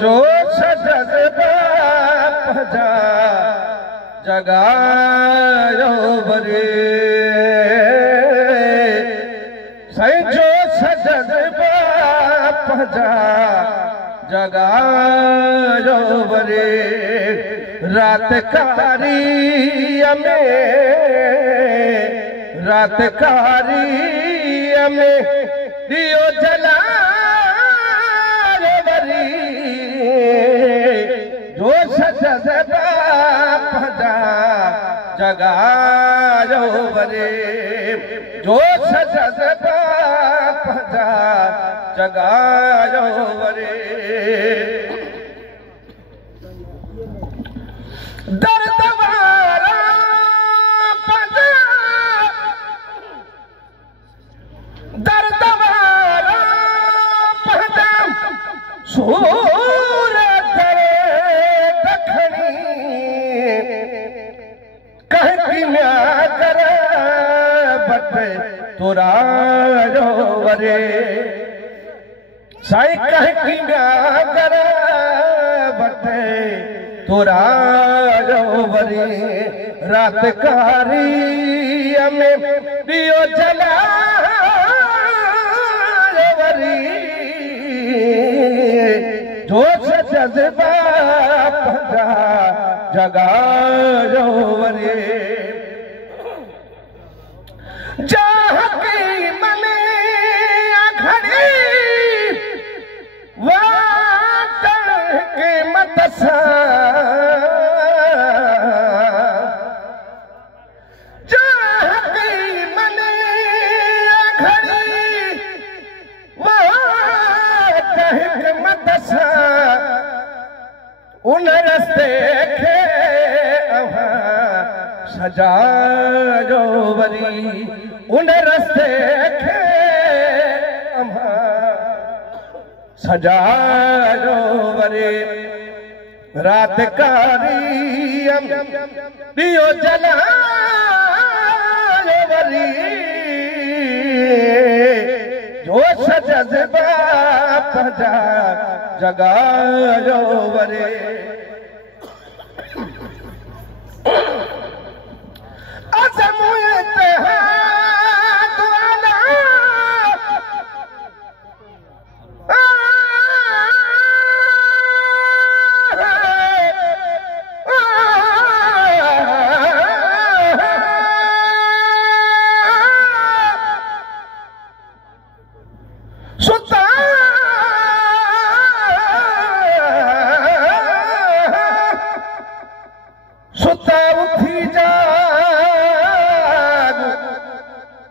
जो सजदा पजा जगायो वरे सही जो सजदा पजा जगायो वरे रात कारी में दियो जला जो सजदा पजा जगायो वरे जो सजदा पजा जगायो वरे दर्द वारा पजा दर्द वारा पजा तोरा वरे साईं कह की कर बटे तोरा वरे रात कारी में दियो जला वरी जो जज्बा पजा जगायो वरे जाहकी मने अखड़ी वाटर के मतसा जाहकी मने अखड़ी वाटर के मतसा उन रस्ते के सजायो वरी उन रस्ते के सजायो वरी रात कारी दियो जलायो वरी जो सजदा पजा जगायो वरी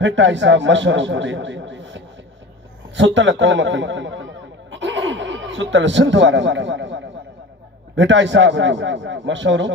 भिटाई साहब मशहूर हुए सुतल कौम की सुतल सिंध वारा भिटाई साहब मशहूर हो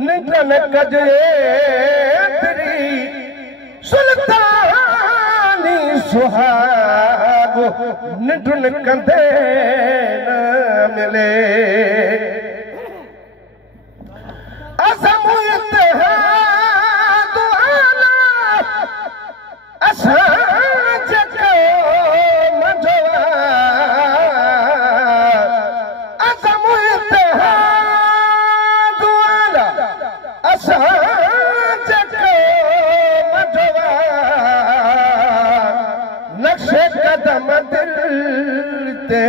निकल कजरी सुल्तानी सुहागो निडुन कंदे न मिले असमुयत है दुआला असा जको मजवा असमुयत है दुआला असा जको मजवा नक्शे कदम दिल ते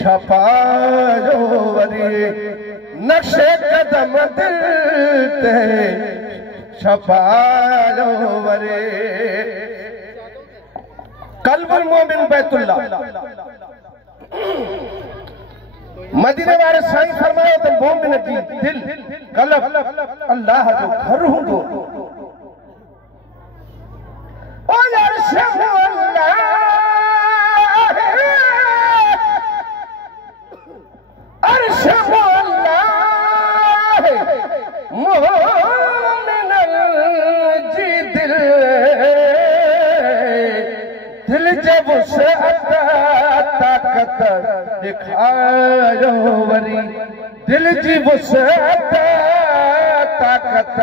छपायो वरी नक्शे कदम दिल ते छपायो वरे कल्बुल मोमिन बैतुल्लाह मदीने वाले साईं फरमायो तो मोमिन जी दिल कल्ब अल्लाह जो घर हूंदो ओ यार अल्लाह अर्श अल्लाह मोमिन जी दिल जे वुसअत ताकत दिखायो वरी दिल जी वुसअत ताकत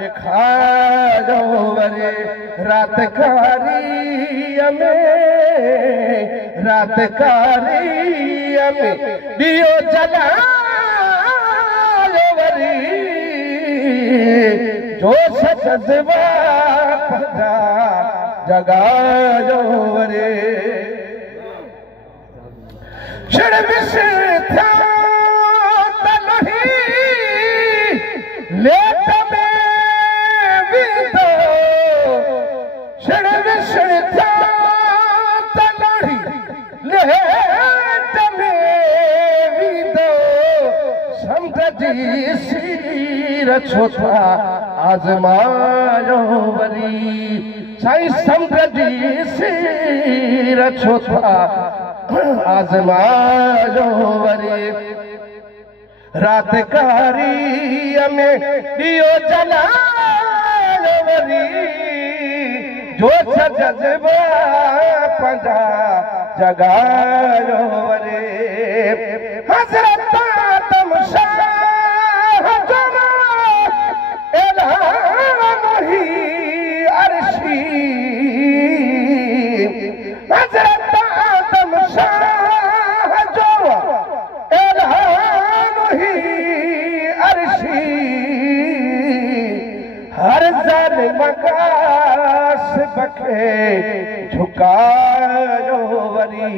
दिखायो वरी रातकारीअ में दियो जलायो वरी जोश जज़्बा पंहिंजा जगायो वरी छिड़ विसर थियो त लोही लेट में विंदो छिड़ विसर थियो त लोही लेट में विंदो समुंड जी सीर छो था आज़मायो वरी साईं समुंड जी सीर छो था आज़मायो वरी रातकारीअ में दियो जलायो वरी जोश जज़्बा पंहिंजा जगायो वरी हज़रत आदम शाह जो ऐलान ही अर्शी हज़रत आदम शाह जो ऐलान ही अर्शी हर ज़ालिम कासिब खे झुकायो वरी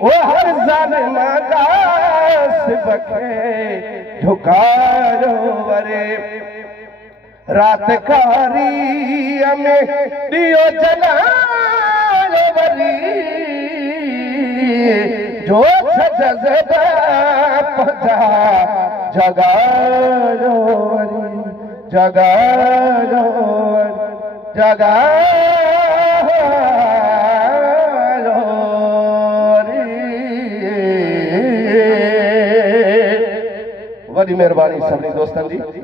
ओ हर ज़ालिम कासिब खे झुकायो वरी रातकारीअ में दियो जलायो वरी जोश जज़्बा पंहिंजा जगायो वरी जगायो वरी मेहरबानी सभिनी दोस्तनि जी।